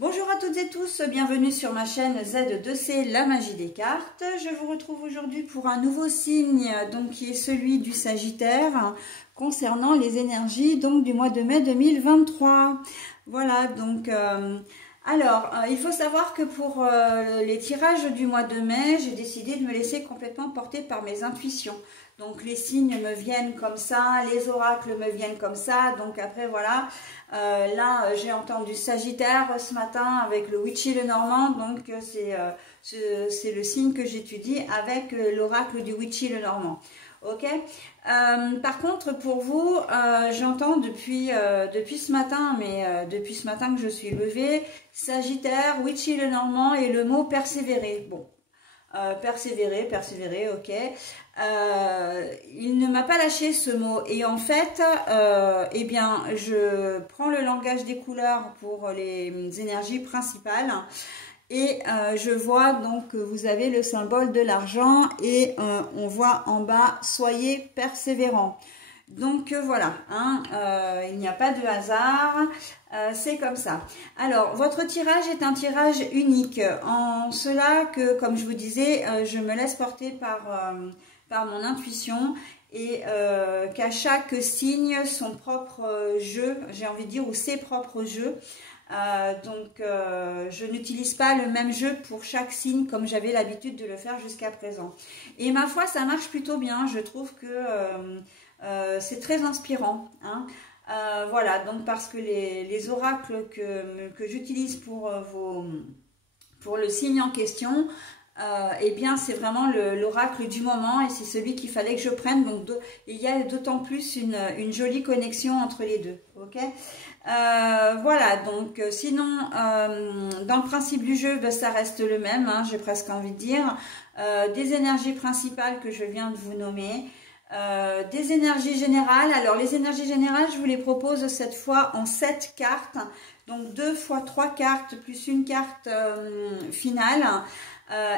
Bonjour à toutes et tous, bienvenue sur ma chaîne Z2C, la magie des cartes. Je vous retrouve aujourd'hui pour un nouveau signe, donc qui est celui du Sagittaire, concernant les énergies donc du mois de mai 2023. Voilà, donc il faut savoir que pour les tirages du mois de mai, j'ai décidé de me laisser complètement porter par mes intuitions. Donc les signes me viennent comme ça, les oracles me viennent comme ça, donc après voilà. Là j'ai entendu Sagittaire ce matin avec le Witchy le Normand, donc c'est le signe que j'étudie avec l'oracle du Witchy le Normand. Ok. Par contre pour vous, j'entends depuis ce matin, mais depuis ce matin que je suis levée, Sagittaire, Witchy le Normand et le mot persévérer. Bon. Persévérer, ok. Il ne m'a pas lâché ce mot et en fait, eh bien, je prends le langage des couleurs pour les énergies principales et je vois donc que vous avez le symbole de l'argent et on voit en bas soyez persévérants. Donc voilà, hein, il n'y a pas de hasard, c'est comme ça. Alors, votre tirage est un tirage unique, en cela que, comme je vous disais, je me laisse porter par mon intuition et qu'à chaque signe, son propre jeu, j'ai envie de dire, ou ses propres jeux. Je n'utilise pas le même jeu pour chaque signe comme j'avais l'habitude de le faire jusqu'à présent. Et ma foi, ça marche plutôt bien, je trouve que... c'est très inspirant, hein. Voilà, donc parce que les oracles que j'utilise pour le signe en question, eh bien c'est vraiment l'oracle du moment et c'est celui qu'il fallait que je prenne. Donc il y a d'autant plus une jolie connexion entre les deux. Ok. Voilà, donc sinon dans le principe du jeu, ben, ça reste le même, hein, j'ai presque envie de dire. Des énergies principales que je viens de vous nommer. Des énergies générales. Alors les énergies générales, je vous les propose cette fois en 7 cartes, donc 2 fois 3 cartes plus une carte finale,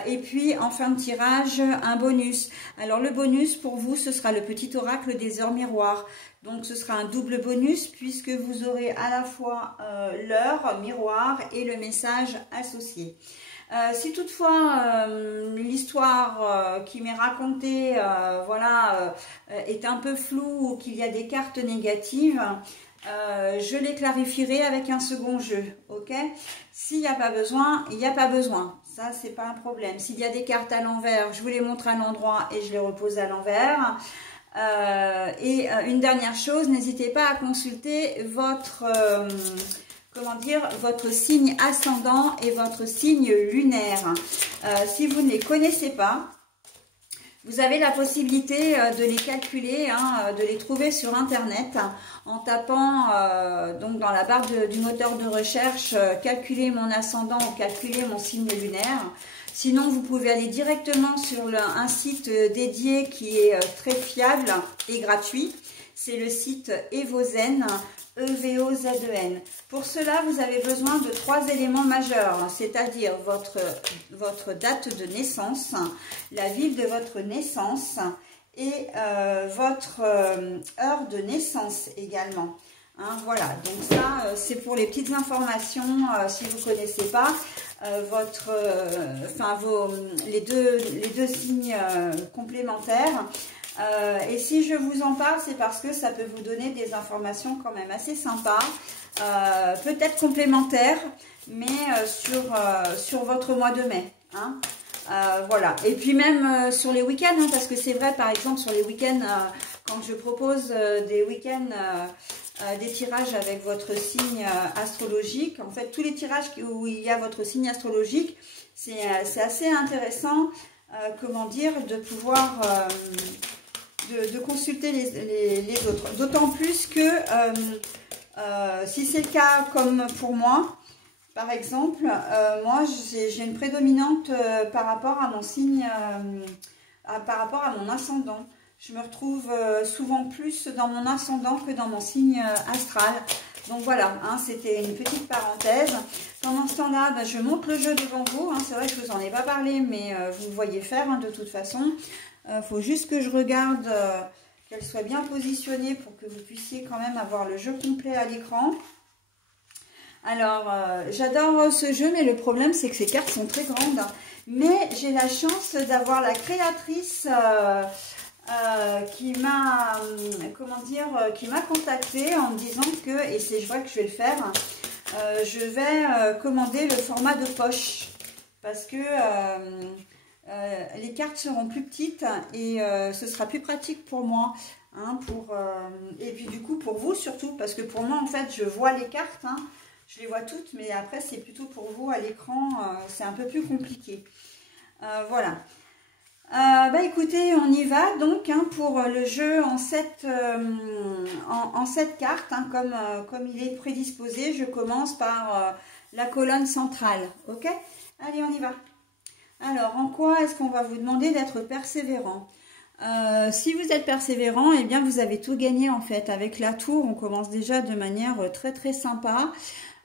et puis en fin de tirage un bonus. Alors le bonus pour vous, ce sera le petit oracle des heures miroirs, donc ce sera un double bonus puisque vous aurez à la fois l'heure miroir et le message associé. Si toutefois l'histoire qui m'est racontée est un peu floue ou qu'il y a des cartes négatives, je les clarifierai avec un second jeu. Ok. S'il n'y a pas besoin, il n'y a pas besoin. Ça, c'est pas un problème. S'il y a des cartes à l'envers, je vous les montre à l'endroit et je les repose à l'envers. Une dernière chose, n'hésitez pas à consulter votre... votre signe ascendant et votre signe lunaire. Si vous ne les connaissez pas, vous avez la possibilité de les calculer, hein, de les trouver sur internet en tapant donc dans la barre du moteur de recherche calculer mon ascendant ou calculer mon signe lunaire. Sinon, vous pouvez aller directement sur un site dédié qui est très fiable et gratuit. C'est le site Evozen, E-V-O-Z-E-N. Pour cela, vous avez besoin de 3 éléments majeurs, c'est-à-dire votre date de naissance, la ville de votre naissance et votre heure de naissance également. Hein, voilà, donc ça, c'est pour les petites informations, si vous ne connaissez pas. Les deux signes complémentaires. Et si je vous en parle, c'est parce que ça peut vous donner des informations quand même assez sympas, peut-être complémentaires, mais sur votre mois de mai. Hein. Voilà. Et puis même sur les week-ends, hein, parce que c'est vrai, par exemple, sur les week-ends, quand je propose des week-ends, des tirages avec votre signe astrologique, en fait, tous les tirages où il y a votre signe astrologique, c'est assez intéressant, de pouvoir... De consulter les autres. D'autant plus que si c'est le cas comme pour moi, par exemple, moi j'ai une prédominante par rapport à mon signe, par rapport à mon ascendant. Je me retrouve souvent plus dans mon ascendant que dans mon signe astral. Donc voilà, hein, c'était une petite parenthèse. Pendant ce temps-là, je monte le jeu devant vous. Hein, c'est vrai que je ne vous en ai pas parlé, mais vous le voyez faire hein, de toute façon. Faut juste que je regarde qu'elle soit bien positionnée pour que vous puissiez quand même avoir le jeu complet à l'écran. Alors, j'adore ce jeu, mais le problème, c'est que ces cartes sont très grandes. Mais j'ai la chance d'avoir la créatrice qui m'a, qui m'a contactée en me disant que, et c'est vrai que je vais le faire, je vais commander le format de poche. Parce que les cartes seront plus petites et ce sera plus pratique pour moi. Hein, et puis du coup pour vous surtout, parce que pour moi en fait je vois les cartes, hein, je les vois toutes, mais après c'est plutôt pour vous à l'écran, c'est un peu plus compliqué. Voilà. Bah écoutez, on y va donc hein, pour le jeu en 7 cartes, hein, comme il est prédisposé. Je commence par la colonne centrale, ok? Allez, on y va. Alors, en quoi est-ce qu'on va vous demander d'être persévérant? Si vous êtes persévérant, eh bien vous avez tout gagné en fait. Avec la tour, on commence déjà de manière très très sympa.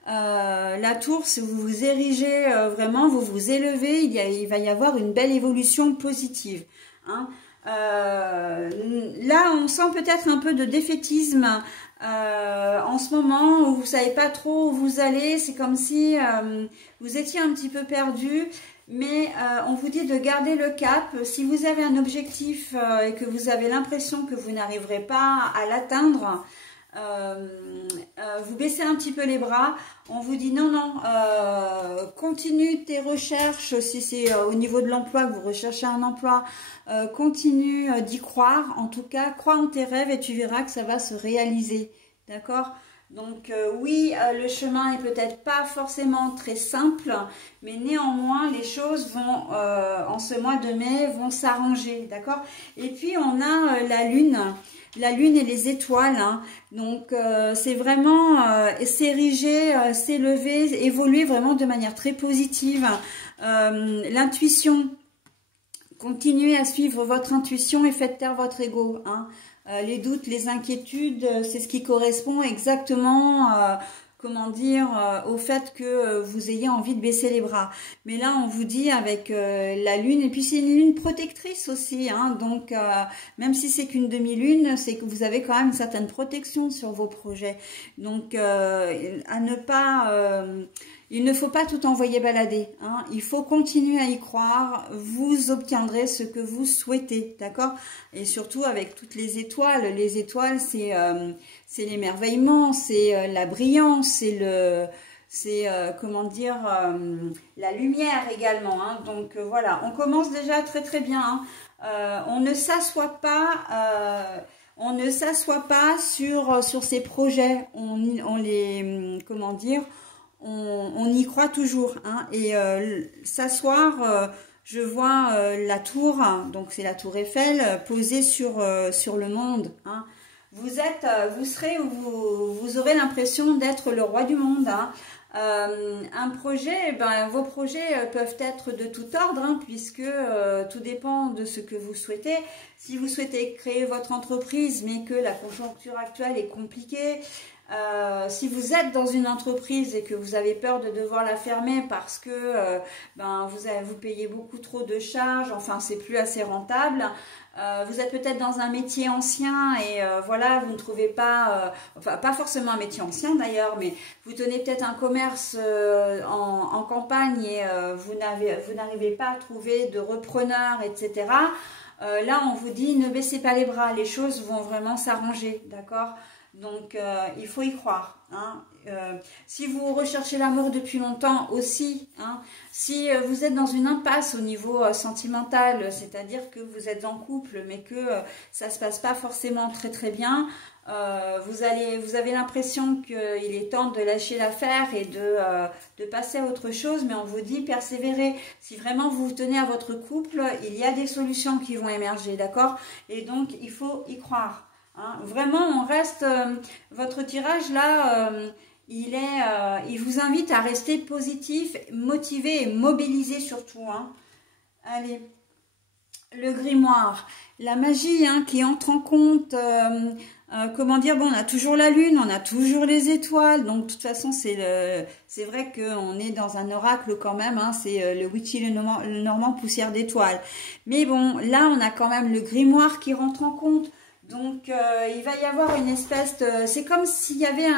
La tour, si vous vous érigez vraiment, vous vous élevez, il va y avoir une belle évolution positive. Hein. Là, on sent peut-être un peu de défaitisme en ce moment où vous ne savez pas trop où vous allez. C'est comme si vous étiez un petit peu perdu. Mais on vous dit de garder le cap. Si vous avez un objectif et que vous avez l'impression que vous n'arriverez pas à l'atteindre, vous baissez un petit peu les bras. On vous dit non, non, continue tes recherches. Si c'est au niveau de l'emploi que vous recherchez un emploi, continue d'y croire. En tout cas, crois en tes rêves et tu verras que ça va se réaliser. D'accord ? Donc oui, le chemin est peut-être pas forcément très simple, mais néanmoins les choses vont, en ce mois de mai, vont s'arranger, d'accord? Et puis on a la lune et les étoiles, hein. Donc c'est vraiment s'ériger, s'élever, évoluer vraiment de manière très positive. L'intuition, continuez à suivre votre intuition et faites taire votre ego, hein. Les doutes, les inquiétudes, c'est ce qui correspond exactement, comment dire, au fait que vous ayez envie de baisser les bras. Mais là, on vous dit avec la lune, et puis c'est une lune protectrice aussi, hein, donc même si c'est qu'une demi-lune, c'est que vous avez quand même une certaine protection sur vos projets. Donc, à ne pas... il ne faut pas tout envoyer balader, hein. Il faut continuer à y croire, vous obtiendrez ce que vous souhaitez, d'accord? Et surtout avec toutes les étoiles c'est l'émerveillement, c'est la brillance, c'est comment dire, la lumière également, hein. Donc voilà, on commence déjà très très bien, hein. On ne s'assoit pas sur ces projets, on les, comment dire, on y croit toujours, hein. Et s'asseoir, je vois la tour, donc c'est la tour Eiffel, posée sur le monde, hein. Vous aurez l'impression d'être le roi du monde, hein. Un projet, vos projets peuvent être de tout ordre, hein, puisque tout dépend de ce que vous souhaitez. Si vous souhaitez créer votre entreprise, mais que la conjoncture actuelle est compliquée, si vous êtes dans une entreprise et que vous avez peur de devoir la fermer parce que vous payez beaucoup trop de charges, enfin c'est plus assez rentable, vous êtes peut-être dans un métier ancien et voilà, vous ne trouvez pas, enfin pas forcément un métier ancien d'ailleurs, mais vous tenez peut-être un commerce en campagne et vous n'arrivez pas à trouver de repreneurs, etc. Là on vous dit ne baissez pas les bras, les choses vont vraiment s'arranger, d'accord? Donc, il faut y croire, hein. Si vous recherchez l'amour depuis longtemps aussi, hein, si vous êtes dans une impasse au niveau sentimental, c'est-à-dire que vous êtes en couple mais que ça ne se passe pas forcément très très bien, vous avez l'impression qu'il est temps de lâcher l'affaire et de passer à autre chose, mais on vous dit persévérer. Si vraiment vous vous tenez à votre couple, il y a des solutions qui vont émerger, d'accord? Et donc, il faut y croire. Hein, vraiment, on reste. Votre tirage là, il vous invite à rester positif, motivé et mobilisé surtout. Hein. Allez, le grimoire, la magie, hein, qui entre en compte. Comment dire, bon, on a toujours la lune, on a toujours les étoiles, donc de toute façon c'est vrai qu'on est dans un oracle quand même, hein, c'est le Witchy le Normand poussière d'étoiles. Mais bon, là on a quand même le grimoire qui rentre en compte. Donc, il va y avoir une espèce de... C'est comme s'il y avait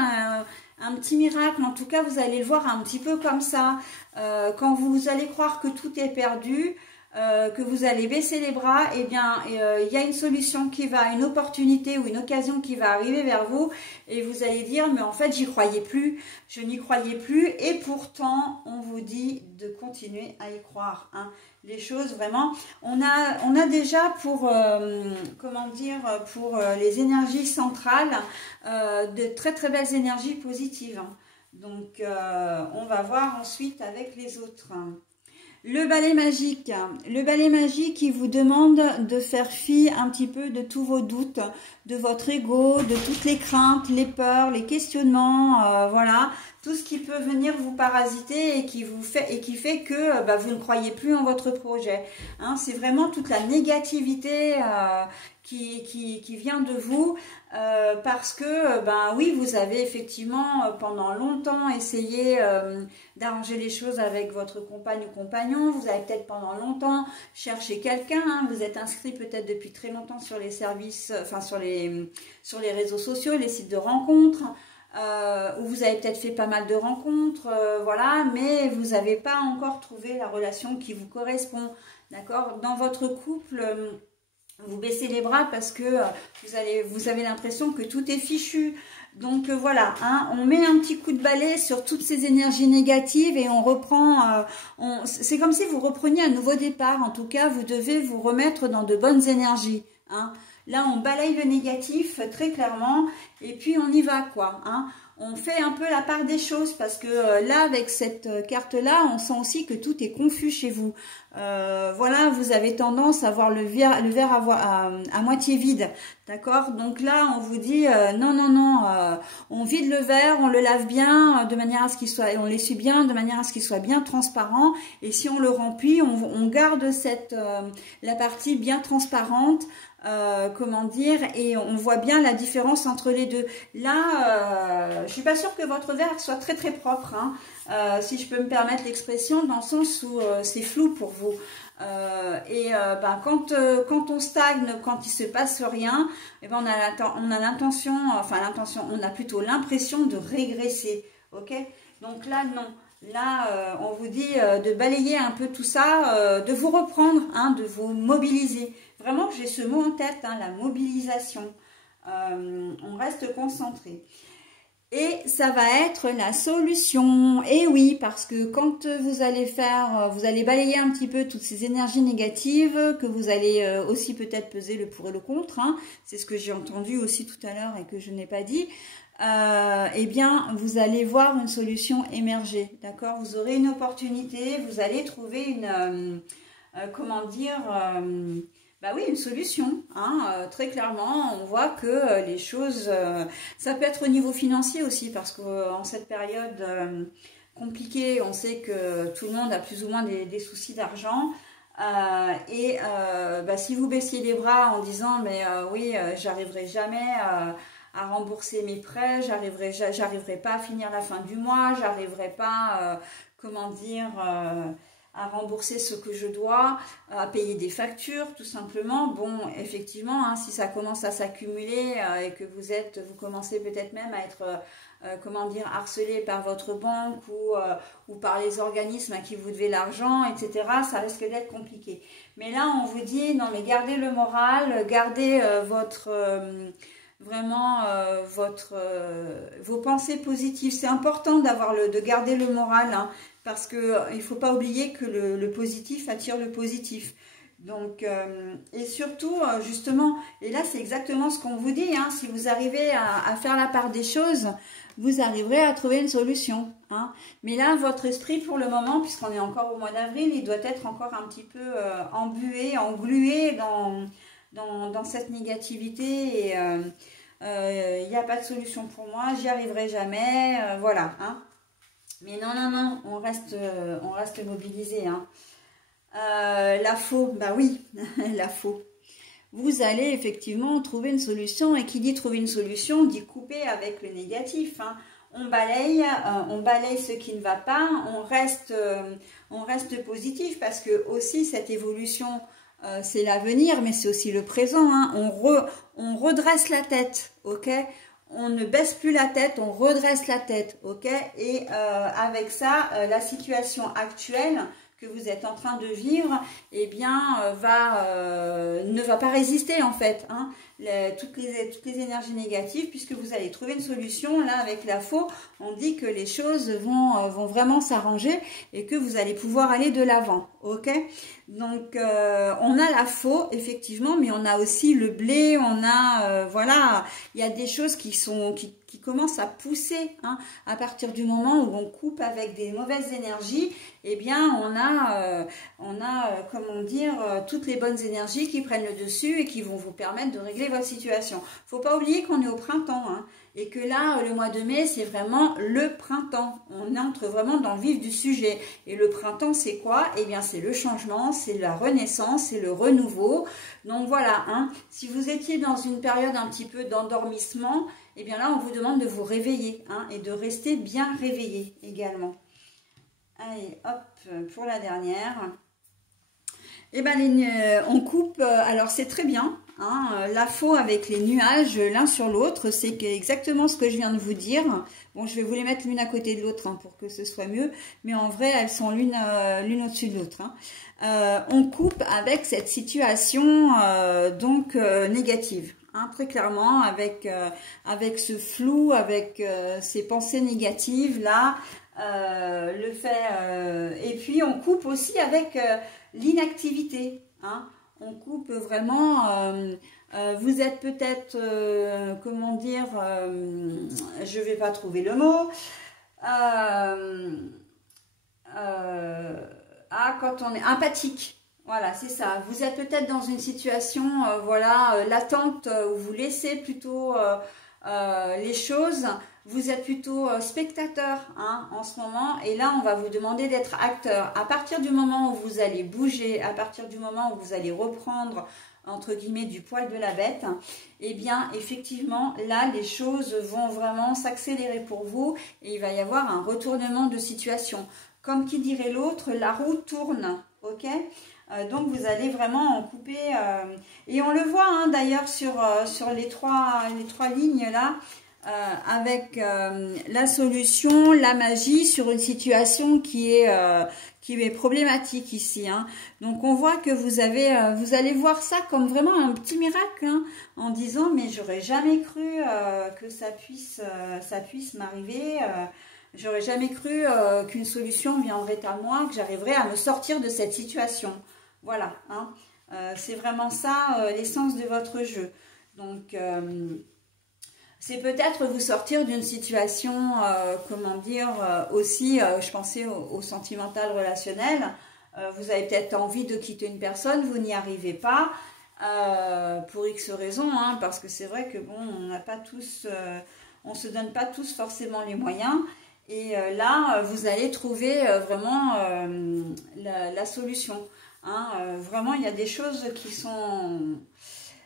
un petit miracle. En tout cas, vous allez le voir un petit peu comme ça. Quand vous allez croire que tout est perdu, que vous allez baisser les bras, eh bien, il y a une solution qui va, une opportunité ou une occasion qui va arriver vers vous et vous allez dire, mais en fait, j'y croyais plus, je n'y croyais plus et pourtant, on vous dit de continuer à y croire. Hein. Les choses, vraiment, on a déjà pour, comment dire, pour les énergies centrales, de très très belles énergies positives. Hein. Donc, on va voir ensuite avec les autres. Le balai magique. Le balai magique qui vous demande de faire fi un petit peu de tous vos doutes, de votre ego, de toutes les craintes, les peurs, les questionnements, voilà, tout ce qui peut venir vous parasiter et qui fait que vous ne croyez plus en votre projet. Hein, c'est vraiment toute la négativité qui vient de vous parce que oui, vous avez effectivement pendant longtemps essayé d'arranger les choses avec votre compagne ou compagnon. Vous avez peut-être pendant longtemps cherché quelqu'un. Hein, vous êtes inscrit peut-être depuis très longtemps sur les services, enfin sur les réseaux sociaux, les sites de rencontres. Où vous avez peut-être fait pas mal de rencontres, voilà, mais vous n'avez pas encore trouvé la relation qui vous correspond, d'accord? Dans votre couple, vous baissez les bras parce que vous avez l'impression que tout est fichu. Donc voilà, hein, on met un petit coup de balai sur toutes ces énergies négatives et on reprend, c'est comme si vous repreniez un nouveau départ. En tout cas, vous devez vous remettre dans de bonnes énergies, hein. Là, on balaye le négatif très clairement et puis on y va, quoi. Hein. On fait un peu la part des choses parce que là, avec cette carte-là, on sent aussi que tout est confus chez vous. Voilà, vous avez tendance à voir le verre à moitié vide, d'accord? Donc là, on vous dit non, non, non, on vide le verre, on le lave bien de manière à ce qu'il soit, on l'essuie bien de manière à ce qu'il soit bien transparent. Et si on le remplit, on garde la partie bien transparente. Comment dire, et on voit bien la différence entre les deux. Là, je suis pas sûre que votre verre soit très très propre, hein, si je peux me permettre l'expression, dans le sens où c'est flou pour vous. Quand on stagne, quand il se passe rien, et on a l'intention, on a plutôt l'impression de régresser, ok? Donc là, non. Là, on vous dit de balayer un peu tout ça, de vous reprendre, hein, de vous mobiliser. Vraiment, j'ai ce mot en tête, hein, la mobilisation. On reste concentré. Et ça va être la solution. Et oui, parce que quand vous allez balayer un petit peu toutes ces énergies négatives, que vous allez aussi peut-être peser le pour et le contre, hein, c'est ce que j'ai entendu aussi tout à l'heure et que je n'ai pas dit, eh bien, vous allez voir une solution émerger, d'accord? Vous aurez une opportunité, vous allez trouver une, une solution, hein, très clairement. On voit que les choses, ça peut être au niveau financier aussi, parce qu'en cette période compliquée, on sait que tout le monde a plus ou moins des soucis d'argent. Si vous baissiez les bras en disant mais oui, j'arriverai jamais à rembourser mes prêts, j'arriverai pas à finir la fin du mois, j'arriverai pas, à rembourser ce que je dois, à payer des factures, tout simplement. Bon, effectivement, hein, si ça commence à s'accumuler et que vous commencez peut-être même à être, harcelé par votre banque ou par les organismes à qui vous devez l'argent, etc., ça risque d'être compliqué. Mais là, on vous dit, non, mais gardez le moral, gardez vos pensées positives. C'est important de garder le moral, hein, parce que il faut pas oublier que le positif attire le positif. Donc, et surtout, justement, et là c'est exactement ce qu'on vous dit, hein, si vous arrivez à faire la part des choses, vous arriverez à trouver une solution. Hein. Mais là, votre esprit, pour le moment, puisqu'on est encore au mois d'avril, il doit être encore un petit peu englué dans cette négativité. Et il n'y a pas de solution pour moi, j'y arriverai jamais, voilà. Hein. Mais non, non, non, on reste mobilisé. Hein. La faux, bah oui, la faux. Vous allez effectivement trouver une solution, et qui dit trouver une solution, dit couper avec le négatif. Hein. On balaye ce qui ne va pas, on reste positif, parce que aussi cette évolution, c'est l'avenir, mais c'est aussi le présent. Hein. On redresse la tête, ok? on ne baisse plus la tête, on redresse la tête, ok? Et avec ça, la situation actuelle que vous êtes en train de vivre, eh bien, ne va pas résister en fait, hein, toutes les énergies négatives, puisque vous allez trouver une solution. Là, avec la faux, on dit que les choses vont vraiment s'arranger et que vous allez pouvoir aller de l'avant, ok? Donc, on a la faux, effectivement, mais on a aussi le blé, on a, voilà, il y a des choses qui commencent à pousser, hein, à partir du moment où on coupe avec des mauvaises énergies. Eh bien, on a comment dire, toutes les bonnes énergies qui prennent le dessus et qui vont vous permettre de régler votre situation. Faut pas oublier qu'on est au printemps, hein, et que là, le mois de mai, c'est vraiment le printemps. On entre vraiment dans le vif du sujet. Et le printemps, c'est quoi? Eh bien, c'est le changement, c'est la renaissance, c'est le renouveau. Donc voilà, hein, si vous étiez dans une période un petit peu d'endormissement, eh bien là, on vous demande de vous réveiller, hein, et de rester bien réveillé également. Allez, hop, pour la dernière. Eh bien, on coupe, alors c'est très bien, hein, la faux avec les nuages l'un sur l'autre, c'est exactement ce que je viens de vous dire. Bon, je vais vous les mettre l'une à côté de l'autre, hein, pour que ce soit mieux, mais en vrai, elles sont l'une au-dessus de l'autre, hein. On coupe avec cette situation donc négative. Hein, très clairement, avec ce flou, avec ces pensées négatives là, le fait, et puis on coupe aussi avec l'inactivité, hein. On coupe vraiment, vous êtes peut-être, comment dire, je vais pas trouver le mot, quand on est empathique. Voilà, c'est ça. Vous êtes peut-être dans une situation, voilà, latente, où vous laissez plutôt les choses. Vous êtes plutôt spectateur, hein, en ce moment. Et là, on va vous demander d'être acteur. À partir du moment où vous allez bouger, à partir du moment où vous allez reprendre, entre guillemets, du poil de la bête, eh bien, effectivement, là, les choses vont vraiment s'accélérer pour vous. Et il va y avoir un retournement de situation. Comme qui dirait l'autre, la roue tourne, ok ? Donc vous allez vraiment en couper, et on le voit, hein, d'ailleurs sur les trois lignes là, avec la solution, la magie sur une situation qui est problématique ici, hein. Donc on voit que vous allez voir ça comme vraiment un petit miracle, hein, en disant mais j'aurais jamais cru que ça puisse m'arriver. J'aurais jamais cru qu'une solution viendrait à moi, que j'arriverais à me sortir de cette situation. Voilà, hein. C'est vraiment ça l'essence de votre jeu. Donc, c'est peut-être vous sortir d'une situation, comment dire, aussi, je pensais au sentimental relationnel. Vous avez peut-être envie de quitter une personne, vous n'y arrivez pas, pour X raisons, hein, parce que c'est vrai que bon, on n'a pas tous, on se donne pas tous forcément les moyens. Et là, vous allez trouver vraiment la solution. Hein, vraiment, il y a des choses qui sont...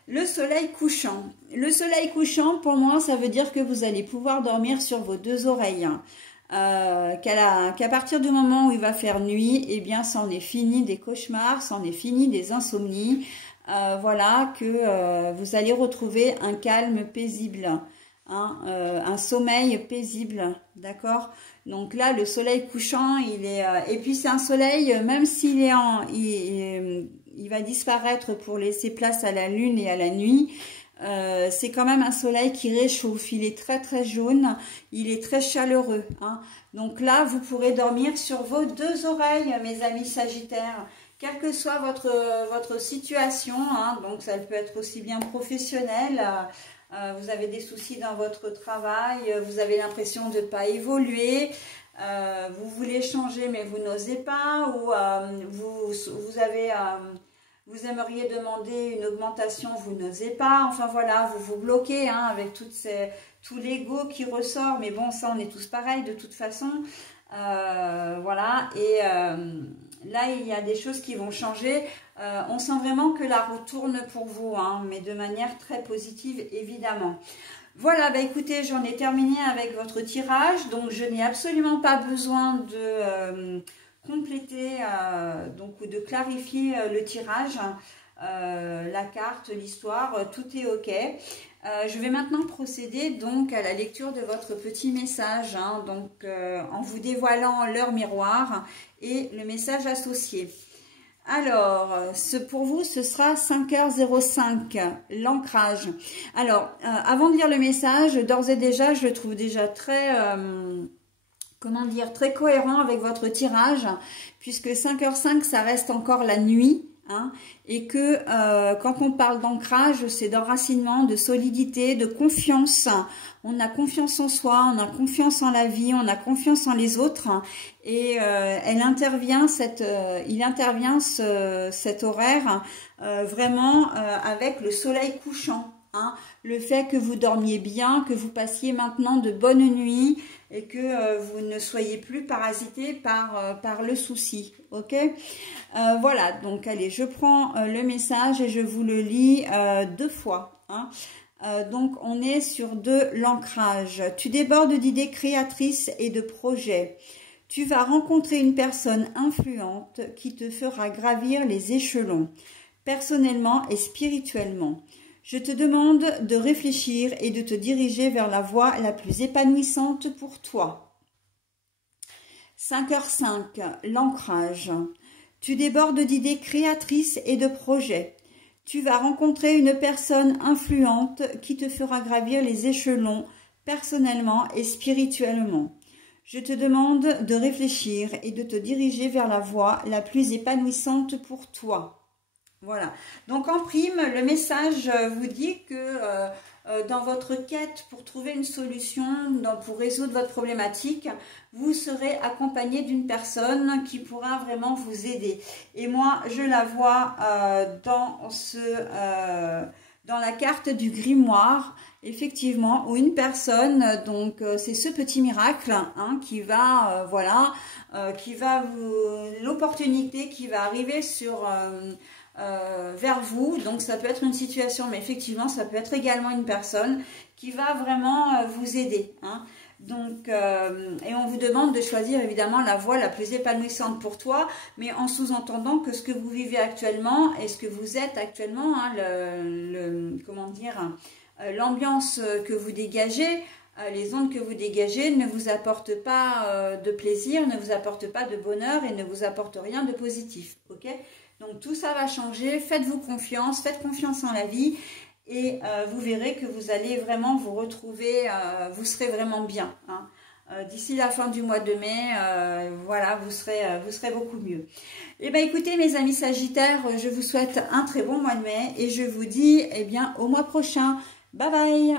Le soleil couchant. Le soleil couchant, pour moi, ça veut dire que vous allez pouvoir dormir sur vos deux oreilles. Qu'à partir du moment où il va faire nuit, eh bien, c'en est fini des cauchemars, c'en est fini des insomnies. Voilà, que vous allez retrouver un calme paisible. Hein, un sommeil paisible, d'accord? Donc là, le soleil couchant, il est... et puis c'est un soleil, même s'il est il va disparaître pour laisser place à la lune et à la nuit. C'est quand même un soleil qui réchauffe. Il est très très jaune, il est très chaleureux, hein. Donc là, vous pourrez dormir sur vos deux oreilles, mes amis Sagittaires. Quelle que soit votre situation, hein, donc ça peut être aussi bien professionnel, vous avez des soucis dans votre travail, vous avez l'impression de ne pas évoluer, vous voulez changer mais vous n'osez pas, ou vous aimeriez demander une augmentation, vous n'osez pas, enfin voilà, vous vous bloquez, hein, avec tout l'ego qui ressort, mais bon, ça on est tous pareils de toute façon, voilà, et là il y a des choses qui vont changer. On sent vraiment que la roue tourne pour vous, hein, mais de manière très positive, évidemment. Voilà, bah écoutez, j'en ai terminé avec votre tirage. Donc, je n'ai absolument pas besoin de compléter donc, ou de clarifier le tirage. la carte, l'histoire, tout est ok. Je vais maintenant procéder donc à la lecture de votre petit message, hein, donc en vous dévoilant l'heure miroir et le message associé. Alors, pour vous, ce sera 5h05, l'ancrage. Alors, avant de lire le message, d'ores et déjà, je le trouve déjà très, comment dire, très cohérent avec votre tirage, puisque 5h05, ça reste encore la nuit. Hein, et que quand on parle d'ancrage, c'est d'enracinement, de solidité, de confiance. On a confiance en soi, on a confiance en la vie, on a confiance en les autres. Et il intervient cet horaire vraiment avec le soleil couchant. Hein, le fait que vous dormiez bien, que vous passiez maintenant de bonnes nuits et que vous ne soyez plus parasité par le souci. Ok, voilà, donc allez, je prends le message et je vous le lis 2 fois. Hein. Donc on est sur de l'ancrage. Tu débordes d'idées créatrices et de projets. Tu vas rencontrer une personne influente qui te fera gravir les échelons, personnellement et spirituellement. Je te demande de réfléchir et de te diriger vers la voie la plus épanouissante pour toi. 5h05, l'ancrage. Tu débordes d'idées créatrices et de projets. Tu vas rencontrer une personne influente qui te fera gravir les échelons personnellement et spirituellement. Je te demande de réfléchir et de te diriger vers la voie la plus épanouissante pour toi. Voilà, donc en prime, le message vous dit que dans votre quête pour trouver une solution, pour résoudre votre problématique, vous serez accompagné d'une personne qui pourra vraiment vous aider. Et moi, je la vois dans la carte du grimoire, effectivement, où une personne, donc c'est ce petit miracle hein, qui va, l'opportunité qui va arriver vers vous. Donc ça peut être une situation, mais effectivement ça peut être également une personne qui va vraiment vous aider. Hein. Donc, et on vous demande de choisir évidemment la voie la plus épanouissante pour toi, mais en sous-entendant que ce que vous vivez actuellement et ce que vous êtes actuellement, hein, comment dire, l'ambiance que vous dégagez, les ondes que vous dégagez ne vous apportent pas de plaisir, ne vous apportent pas de bonheur et ne vous apportent rien de positif. Ok ? Donc tout ça va changer, faites-vous confiance, faites confiance en la vie et vous verrez que vous allez vraiment vous retrouver, vous serez vraiment bien. Hein. D'ici la fin du mois de mai, voilà, vous serez beaucoup mieux. Et bien écoutez mes amis Sagittaires, je vous souhaite un très bon mois de mai et je vous dis eh bien, au mois prochain. Bye bye.